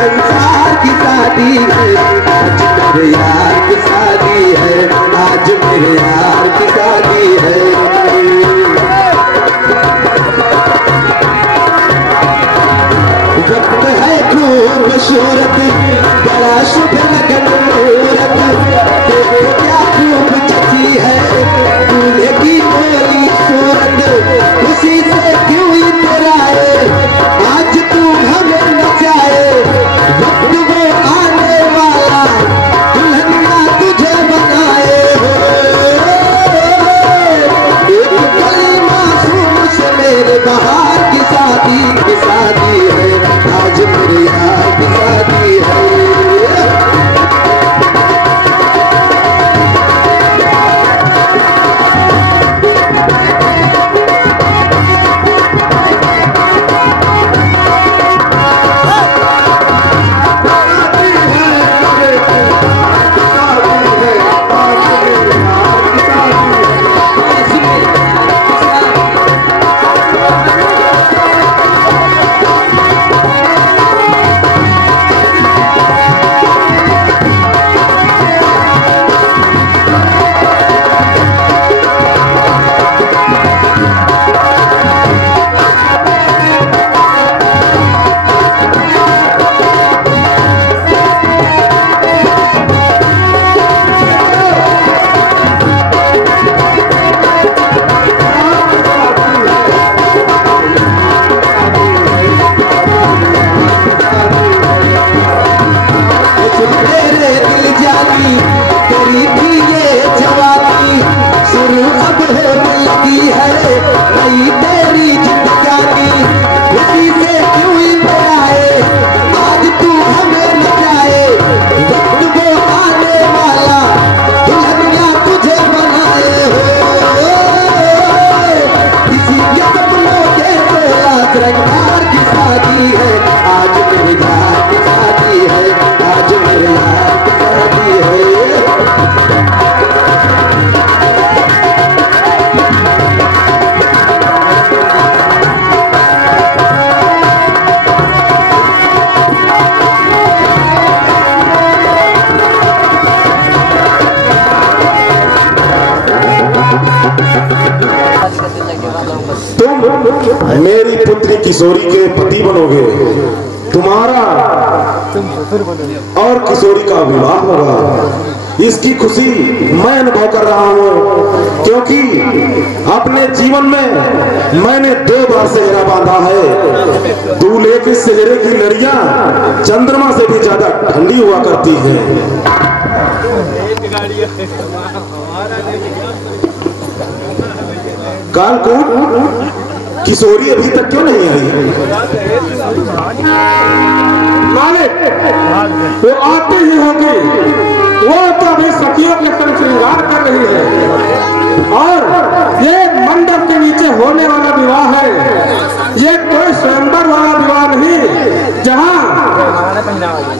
संसार की शादी है, आज मेरे यार की शादी है, आज मेरे यार की शादी है। वक्त है खूबसूरत बड़ा शुभ लगन मूरत, देखो क्या खूब जची है दूल्हे की मेरी सूरत, खुशी से क्यों इतराए आज तू हमें नचाए, वक्त वो आने वाला दुल्हनिया तुझे बनाए हो। एक गली मासूम से मेरे बहार की शादी है, आज मेरे यार की शादी है। तेरी थी ये जवानी शुरू अब होने लगी है नई तेरी जिंदगानी, उसी से क्यों इतराए आज तू हमें नचाए, वक्त वो आने वाला दुल्हनिया तुझे बनाए हो। किसी के सपनों के तो आज रंगदार की शादी है, आज मेरे यार की शादी है, आज मेरे यार की शादी है। तुम मेरी पुत्री किशोरी के पति बनोगे, तुम्हारा और किशोरी का विवाह होगा। इसकी खुशी मैं अनुभव कर रहा हूँ, क्योंकि अपने जीवन में मैंने 2 बार सेहरा बांधा है। दूल्हे के सेहरे की लड़ियां चंद्रमा से भी ज्यादा ठंडी हुआ करती हैं। कालकूट किशोरी अभी तक क्यों नहीं आई? मालिक वो आते ही होगी, वो तो अभी सखियों के संग श्रृंगार कर रही है, और ये मंडप के नीचे होने वाला विवाह है, ये कोई स्वयंवर वाला विवाह नहीं, जहाँ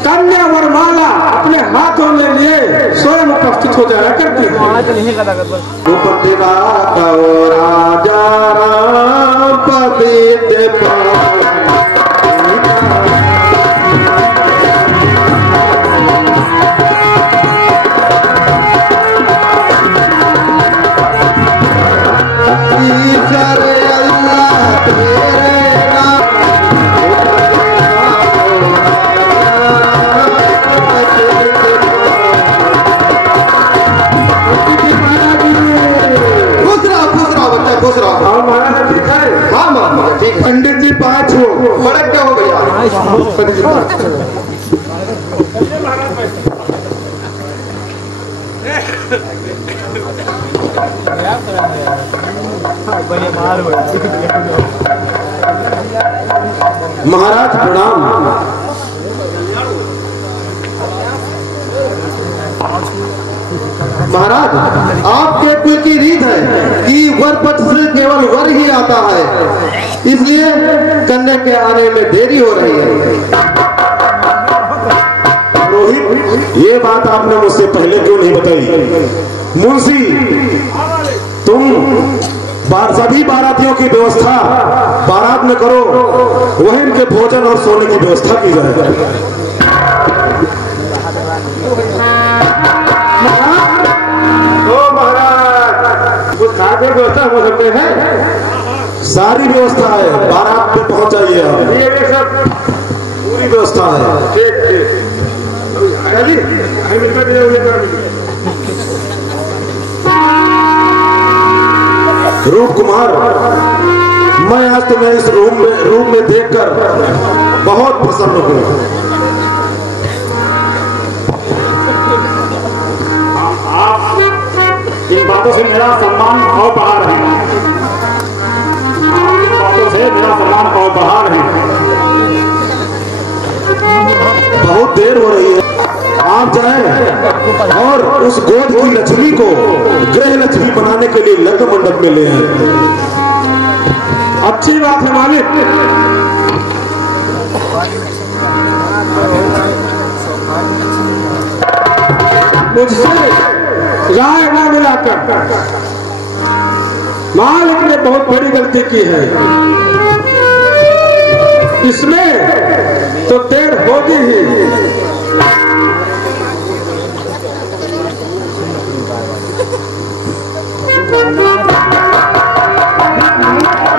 कन्या वरमाला अपने हाथों में लिए स्वयं उपस्थित हो जाया करती है। पंडित जी 5 हो बड़ा क्या हो गया? महाराज प्रणाम। महाराज आपके कुल की रीत है कि वर पक्ष से केवल वर ही आता है, इसलिए कन्या के आने में देरी हो रही है। रोहित, ये बात आपने मुझसे पहले क्यों नहीं बताई? मुंशी, तुम सभी बारातियों की व्यवस्था बारात में करो, वहीं इनके भोजन और सोने की व्यवस्था की जाए। महाराज कुछ खाने की व्यवस्था हो सकते हैं? सारी व्यवस्था है, बारात पे पहुंच जाइए आप। ये सब पूरी व्यवस्था है। ठीक ठीक जी रूप कुमार, मैं आज तुम्हें इस रूम में देखकर बहुत प्रसन्न हूँ। आप इन बातों से मेरा सम्मान और बढ़ा रहे हैं। इन बातों से मेरा सम्मान और बढ़ा रहे हैं। बहुत देर हो रही है, आप जाएं और उस गोद की लक्ष्मी को गृह लक्ष्मी बनाने के लिए लग्न मंडप में ले आए। अच्छी बात है मालिक। मुझसे राय न मिलाकर मालिक ने बहुत बड़ी गलती की है। इसमें तो देर होगी ही।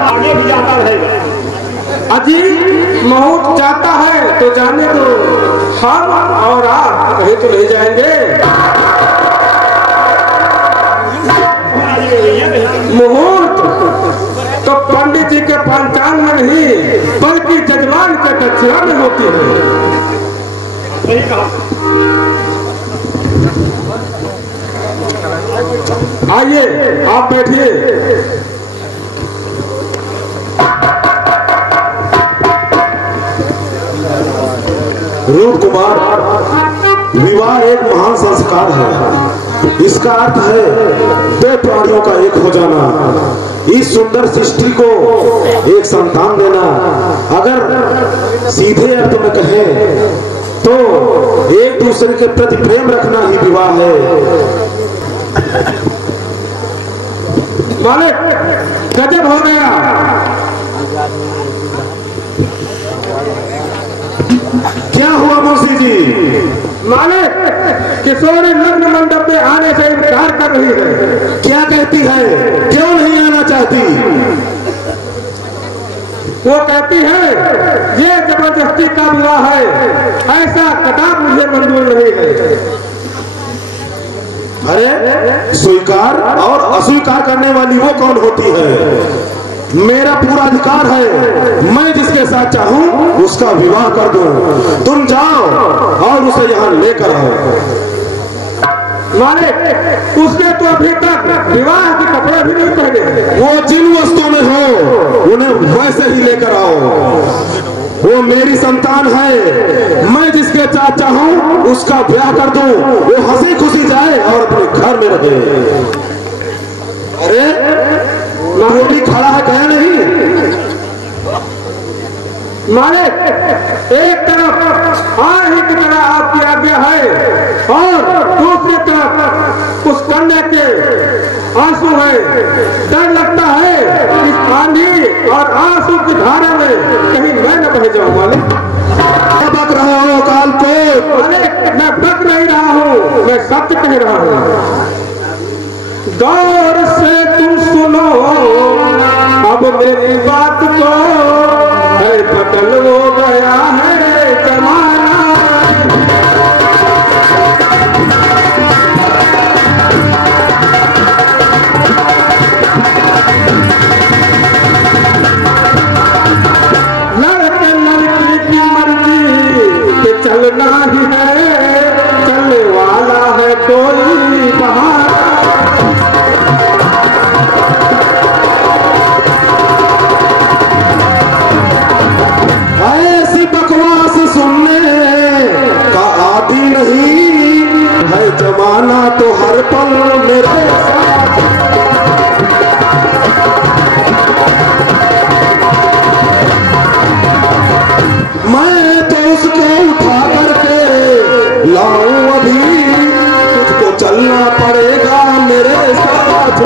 आगे भी जाता रहेगा। अजी मुहूर्त जाता है तो जाने दो, हम और आप कहीं तो नहीं जाएंगे। मुहूर्त तो पंडित जी के पंचांग में नहीं बल्कि जजमान के दक्षिणा में होती है। आइए आप बैठिए। रूप कुमार, विवाह एक महान संस्कार है। इसका अर्थ है दो प्राणियों का एक हो जाना, इस सुंदर सृष्टि को एक संतान देना। अगर सीधे अर्थ में कहें तो एक दूसरे के प्रति प्रेम रखना ही विवाह है। मालिक गजब हो गया। क्या हुआ मुंशी जी? मालिक किशोरी लग्न मंडप में आने से इनकार कर रही है। क्या कहती है? क्यों नहीं आना चाहती? वो कहती है ये जबरदस्ती का विवाह है, ऐसा कदाप मुझे मंजूर नहीं है। अरे स्वीकार और अस्वीकार करने वाली वो कौन होती है? मेरा पूरा अधिकार है, मैं जिसके साथ चाहूं उसका विवाह कर दूं। तुम जाओ और उसे यहाँ लेकर आओ। मालिक उसने तो अभी तक विवाह के कपड़े भी नहीं पहने। वो जिन वस्तुओं में हो उन्हें वैसे ही लेकर आओ। वो मेरी संतान है, मैं जिसके साथ चाहूं उसका ब्याह कर दूं। वो हंसी खुशी जाए और अपने घर में रहे। अरे वो भी खड़ा है, कहे नहीं? मालिक एक तरफ आही की तरह आपकी आज्ञा है और दूसरी तरफ उस कन्या के आंसू है। डर लगता है इस आंधी और आंसू की धारा में कहीं मैं न बह जाऊं। मालिक बक रहे हो काल को? मालिक मैं बक नहीं रहा हूँ, मैं सत्य कह रहा हूँ। गौर से तुम सुनो अब मेरी बात को, है बदल हो गया है जमाना। लड़के लड़की की मर्जी पे चलना ही है, चलने वाला है कोई बहाना। ऐसी बकवास सुनने का आदि नहीं है जमाना तो हर पल मेरे साथ। मैं तो उसको उठा करके लाऊं, अभी तुझको चलना पड़ेगा मेरे साथ।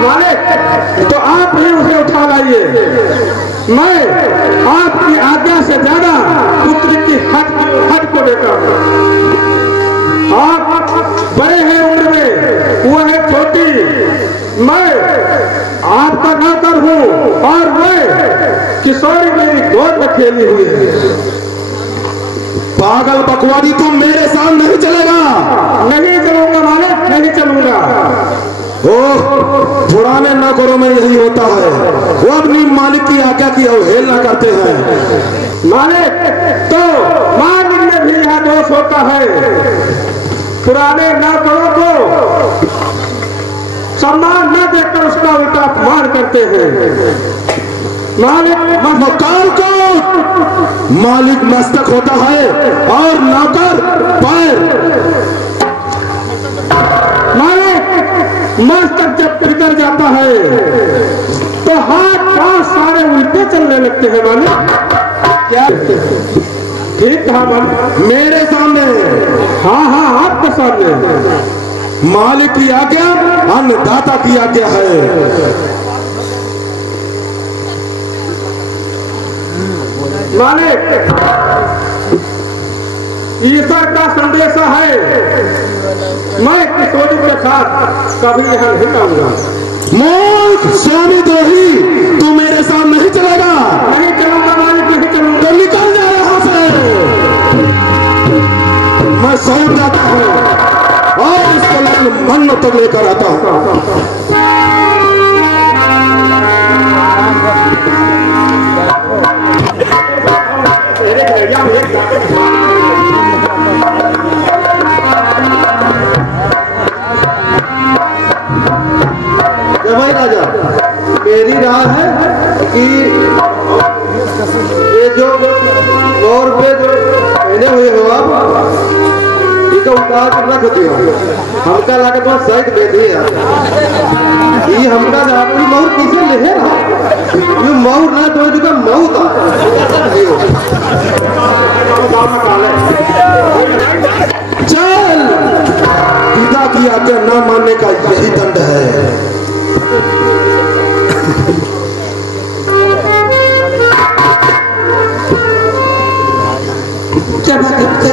मालिक तो आप ही उसे उठा लाइए। मैं आपकी आज्ञा से ज्यादा पुत्र की हद को देता हूँ। आप बड़े हैं उम्र में, वो है छोटी। मैं आपका नौकर हूँ और मैं किशोरी मेरी गोद में खेली हुई है। पागल बकवादी, तुम मेरे साथ नहीं चलेगा। नहीं चलूंगा मालिक, नहीं चलूंगा। ओह, पुराने नौकरों में यही होता है, वो अपनी मालिक की आज्ञा की अवहेलना करते हैं। मालिक तो मालिक में भी यह दोष होता है, पुराने नौकरों को सम्मान न देकर उसका उल्टा अपमान करते हैं। मालिक मकान को मालिक मस्तक होता है और नौकर पैर। मालिक मस्तक जब बिगड़ जाता है तो हाथ पांव सारे उल्टे चलने लगते हैं। मालिक क्या ठीक कहा मालिक? मेरे सामने? हाँ हाँ, आपके सामने। मालिक की आज्ञा अन्नदाता की आज्ञा है। मालिक ईश्वर का संदेशा है, मैं किशोरी के साथ कभी यहाँ नहीं आऊंगा। मूर्ख स्वामी द्रोही, तू मेरे साथ नहीं चलेगा। नहीं चलूंगा मालिक, नहीं चलूंगा। तो निकल जा यहाँ से। मैं स्वयं जाता हूँ और इसको मन तक लेकर आता हूँ। भाई राजा, मेरी राय है कि ये जो 100 रुपये जो पहने हुए हो आप, इसका उतार कर रख दियो। हमका लाके तो साइड दे दिए। ये हमका आपकी मऊर किसे ले रहा? ये मऊर ना तो जो मऊ था। चल, पिता की आज्ञा न मानने का यही दंड है।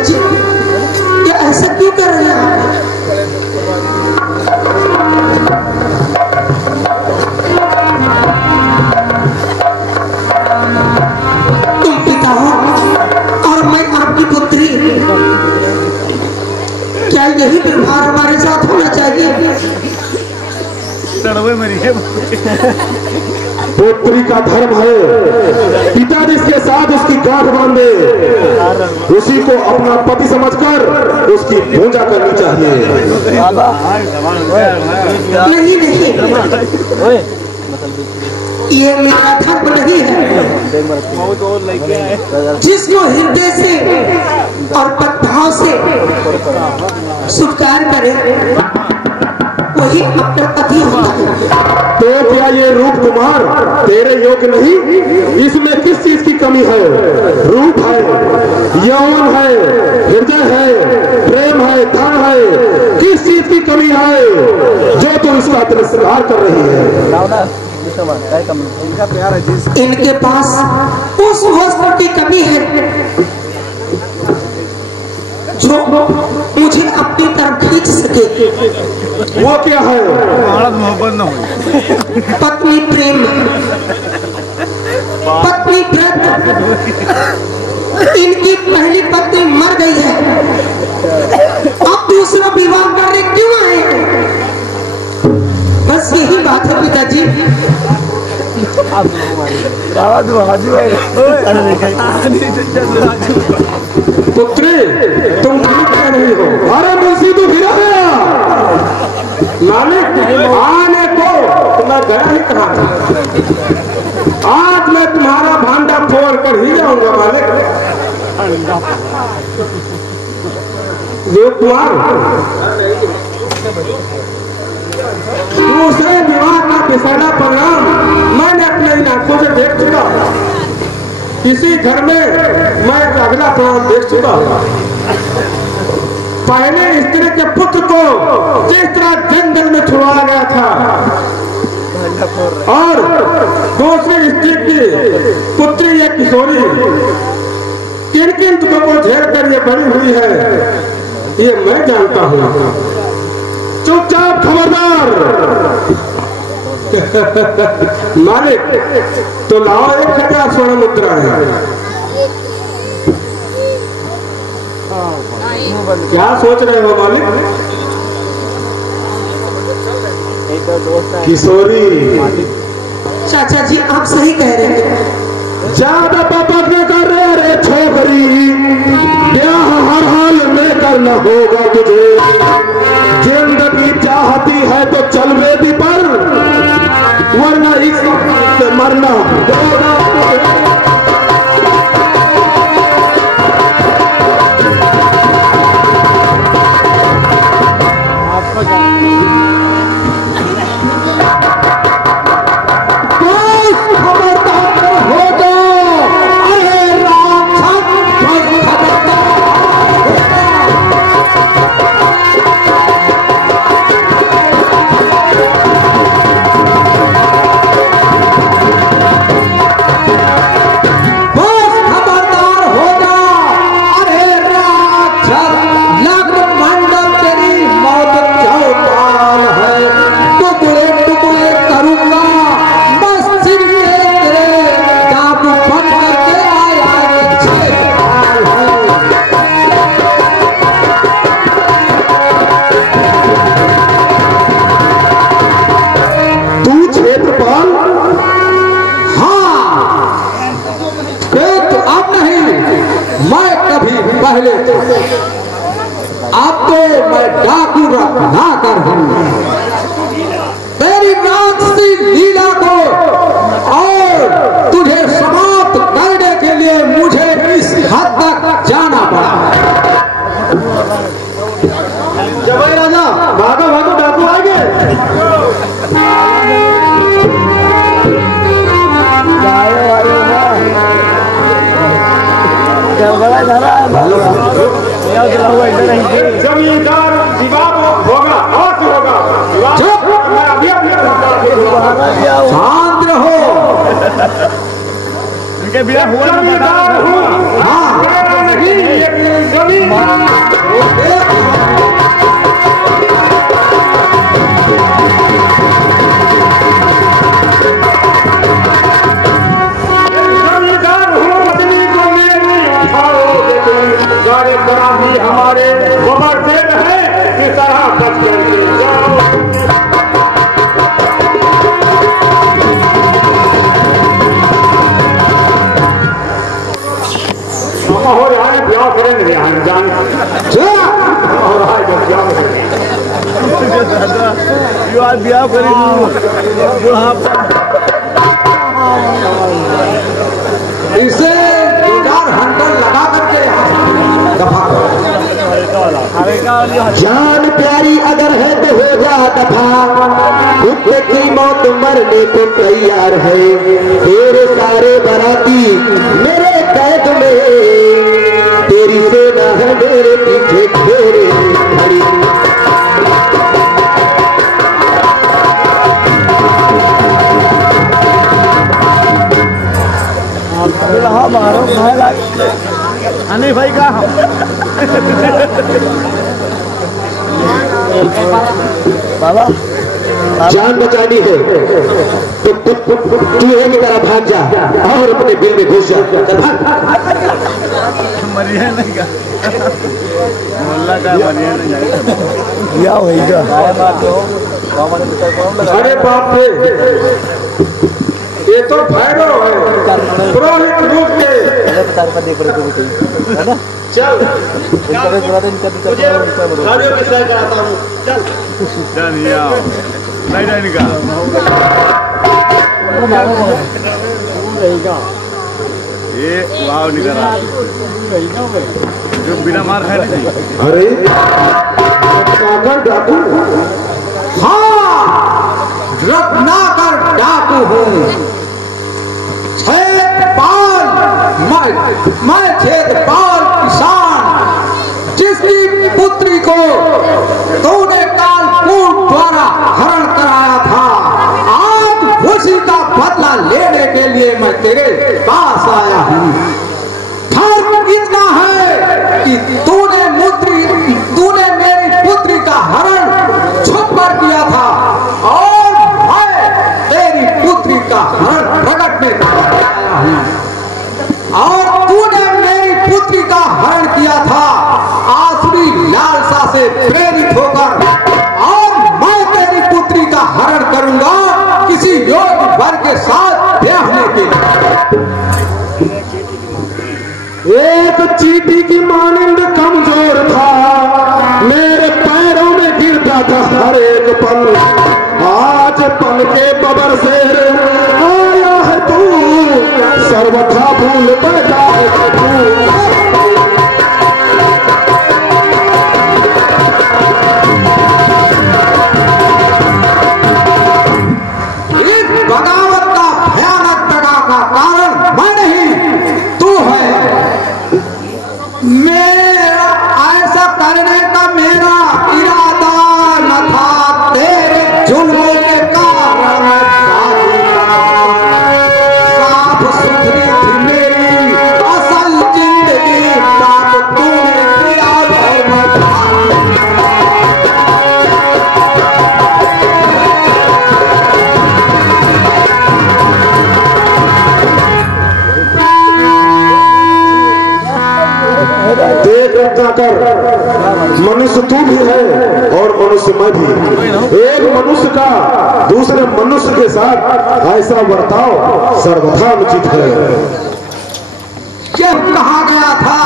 जी, ये ऐसा क्यों कर रहे हैं? तुम पिता हो और मैं आपकी पुत्री, क्या यही व्यवहार हमारे साथ होना चाहिए? पुत्री का धर्म है, पिता जिसके साथ उसकी गांठ बांधे उसी को अपना पति समझकर उसकी पूजा करनी चाहिए। नहीं नहीं, ये मेरा धर्म नहीं है। जिसको हृदय से और पदभाव से स्वीकार करे वही अपना पति होता है। तो क्या ये रूप कुमार तेरे योग्य नहीं? इसमें किस चीज की कमी है? रूप है, यौवन है, हृदय है, प्रेम है, धन है, किस चीज की कमी है जो तू इसका तिरस्कार कर रही है? इनके पास उस वस्तु की कमी है जो मुझे अपनी तरफ खींच सके। वो क्या है? पत्नी प्रेम, पत्नी व्रत। इनकी पहली पत्नी मर गई है, अब दूसरा विवाह करने क्यों आए? बस यही बात है पिताजी। पुत्री, तुम ठीक नहीं हो। अरे मुंशी तू फिर गया। मालिक आने को तो मैं गया ही कहा था। आज मैं तुम्हारा भांडा फोड़ कर ही जाऊंगा मालिक। जो कुमार दूसरे विवाह का विषैला परिणाम मैंने अपने इन आंखों से देख चुका। इसी घर में मैं अगला परिणाम देख चुका। पहले स्त्री के पुत्र को जिस तरह जंगल में छुड़ाया गया था और दूसरी स्त्री की लेकिन तुमको झेल कर ये बड़ी हुई है, ये मैं जानता हूँ। चुपचाप, खबरदार। मालिक तो लाओ 1000 स्वर्ण मुद्रा है। क्या सोच रहे हो मालिक? किशोरी, चाचा जी आप सही कह रहे हैं। ज्यादा पापा क्या कर रहे हैं रे छोकरी? ब्याह हर हाल में करना होगा तुझे। जिंदगी चाहती है तो चल वेदी पर, वरना इस वक्त से मरना होगा तुझे। पहले अब तो मैं डाकू ना कर हूं। तेरी राक्षसी लीला को और तुझे समाप्त करने के लिए मुझे इस हद तक जाना पड़ा। जवाई राजा, भागो भागो, डाकू आ गए। जमींदार विवाद होगा और होगा। शांत रहो। इनके बिना हुआ जमींदार हूँ। हमारे गोबर से है कि तरह बच करके जाओ। हो रहा है ब्याह करेंगे यहाँ जान हो रहा है जब ब्याह ब्याह करें इसे 2-4 हंटर लगा करके जान प्यारी अगर है तो हो जा दफा, कुत्ते की मौत मरने को तैयार है। तेरे सारे बराती मेरे कैद में, तेरी सेना है मेरे पीछे घेरे खड़ी। अनिल भाई का बाबा जान बचानी है तो चूहे की तरह भाग जा और अपने बिल में घुस जा। मरिया नहीं का मोहल्ला का मरिया नहीं जाएगा होगा। अरे बाप रे, ये तो फायदा है पुरोहित रूप के। चल गाड़ियों में सह कराता हूँ। चल चल नहीं जाए निका ये वाव निकला जो बिना मार खाए नहीं। अरे डाकू, हाँ रत्नाकर डाकू हूँ। मैं छेदपाल किसान, जिसकी पुत्री को तूने कालकूट द्वारा हरण कराया था, आज उसी का बदला लेने के लिए मैं तेरे पास आया हूँ। था और इतना है कि तूने मेरी पुत्री का हरण छुप कर किया था और मैं तेरी पुत्री का हरण प्रकट में आया हूं। और तूने मेरी पुत्री का हरण किया था आसुरी लालसा से प्रेरित होकर, और मैं तेरी पुत्री का हरण करूंगा किसी योग्य वर के साथ ब्याहने के लिए। एक चींटी की मानिंद कमजोर था, मेरे पैरों में गिरता था हर एक पल। आज पल के बबर से आया है तू, सर्वथा भूल बैठा है तू। बगावत का भयानक दगा का कारण मैं नहीं, तू है। मेरा ऐसा करने का मेरा इरादा न था, तेरे जुल्मों के कारण साफ सुथरी थी मेरी असल जिंदगी, तब तूने किया कर मनुष्य तू भी है और मनुष्य मैं भी। एक मनुष्य का दूसरे मनुष्य के साथ ऐसा बर्ताव सर्वथा अनुचित है। जब कहा गया था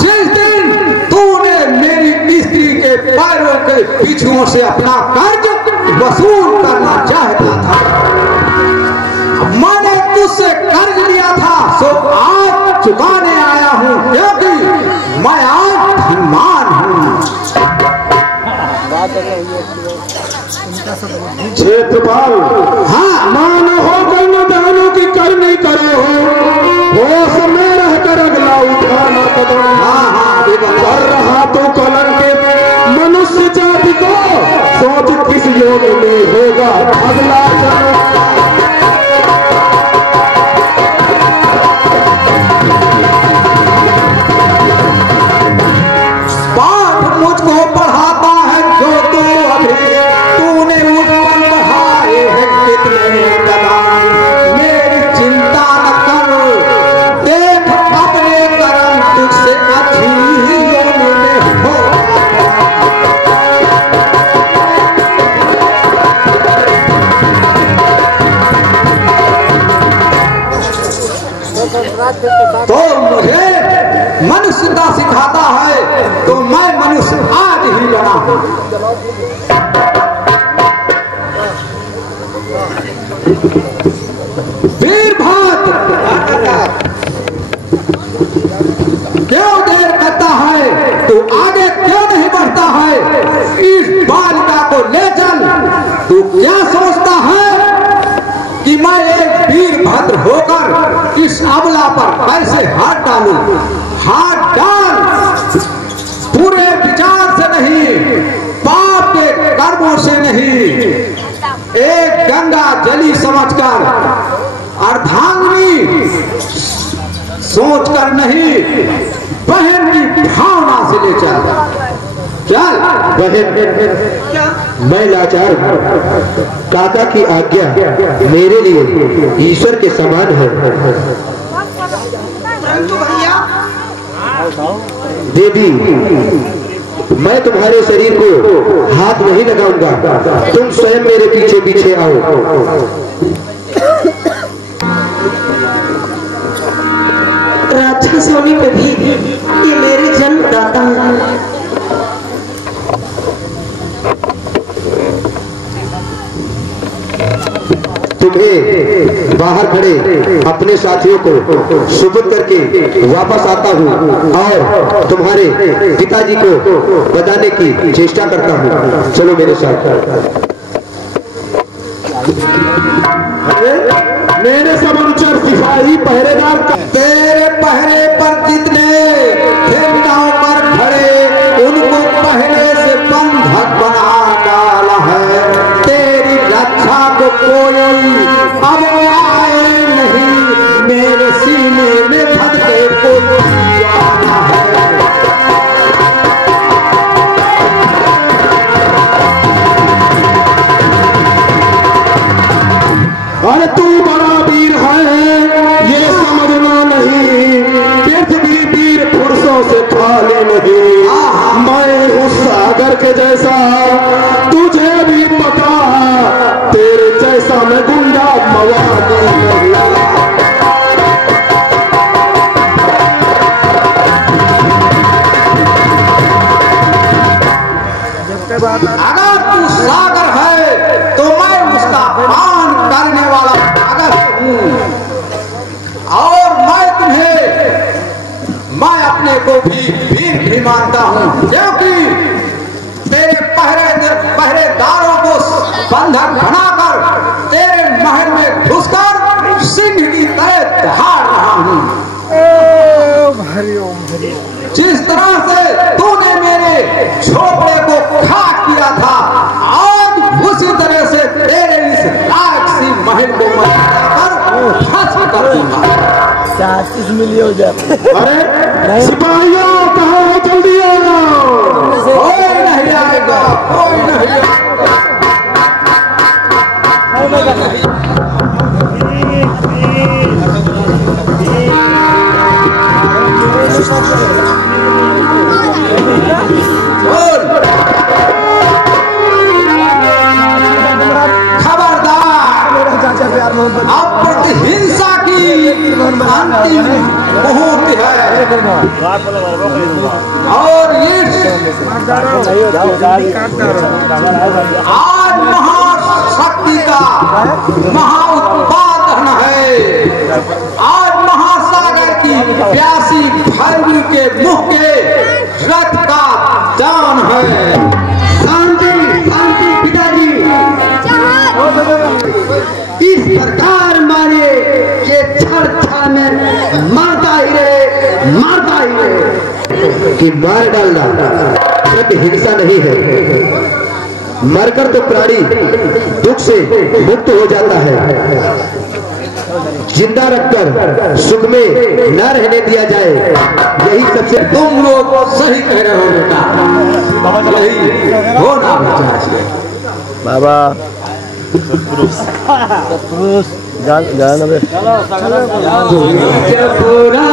जिस दिन तूने मेरी स्त्री के पैरों के बिछुओं से अपना कर्ज वसूल करना चाहता था, मैंने तुझसे कर्ज लिया था, सो आज चुकाने आया हूं, क्योंकि मैं आज धनवान हूं। क्षेत्रपाल, हाँ, मान हो कर न दानों की करनी करो, होश में रहकर अगला उठाना कदम। कर रहा तो कलंकित मनुष्य जाति को, सोच किस योग में होगा अगला जन्म। पाठ मुझको पढ़ाता है जो तू अभी, तूने मुझ पर बढ़ाए हैं कितने कदम। मेरी चिंता न कर, देख अपने कर्म तुझसे अच्छी योनि में हो। तो मुझे मनुष्यता सिखाता है तो मैं मनुष्य आज ही बना हूं। वीरभद्र क्यों देर करता है, तू आगे क्यों नहीं बढ़ता है? इस बालिका को ले चल। तू क्या सोचता है कि मैं एक वीरभद्र होकर इस अबला पर कैसे हाथ डालूं? हाथ डाल, पूरे विचार से नहीं, पाप के कर्मों से नहीं, एक गंगा जली समझकर, अर्धांगिनी सोचकर नहीं, बहन की भावना से ले चल। चल बहन, मैं लाचार हूँ, काका की आज्ञा मेरे लिए ईश्वर के समान है। देवी, मैं तुम्हारे शरीर को हाथ नहीं लगाऊंगा, तुम स्वयं मेरे पीछे पीछे आओ। राक्षस होने पे भी ये मेरे जन्मदाता हैं। तुम्हें बाहर खड़े अपने साथियों को सुबुत करके वापस आता हूँ और तुम्हारे पिताजी को बताने की चेष्टा करता हूँ। चलो मेरे साथ। मेरे सब अनुचर सिपाही पहरेदार तेरे पहरे पर जितने थे नाव पर खड़े, उनको पहले से बंधक बना डाला है। तेरी रक्षा को कोई अब आए नहीं, मेरे सीने में धधके कोई अरे तू बड़ा वीर है ये समझना नहीं, पृथ्वी वीर पुरुषों से खाली नहीं। मैं हूँ सागर के जैसा तुझे भी पता, तेरे जैसा मैं गुंडा मवाली नहीं। अगर तू सागर है तो मैं उसका पान करने वाला सागर हूँ, और मैं अपने को भी वीर भी मानता हूँ, क्योंकि तेरे पहरेदारों को बंधक बनाकर तेरे महल में घुसकर सिंह की तरह दहाड़ रहा हूँ। जिस तरह से तूने मेरे झोपड़े को खाक किया था, आज उसी तरह से तेरे इस लायक सी महल को मैं फंस कर दूंगा। 40 मिलियन हो जाए। अरे सिपाहियों कहाँ हो, जल्दी आओ। कोई नहीं आएगा, कोई नहीं आएगा। अब हिंसा की अंतिम मुहूर्त है, और आज महाशक्ति का महाउत्पादन है। आज महासागर की प्यासी भैरवी के मुख के रथ का दान है। शांति शांति पिताजी, इस प्रकार मारे ये छड़ में मारता ही रहे कि मार डालना सिर्फ हिंसा नहीं है। मरकर तो प्राणी दुख से मुक्त हो जाता है, जिंदा रखकर सुख में न रहने दिया जाए, यही सबसे। तुम लोग सही कह रहे हो बेटा, यही होना चाहिए। बाबा जान पूरा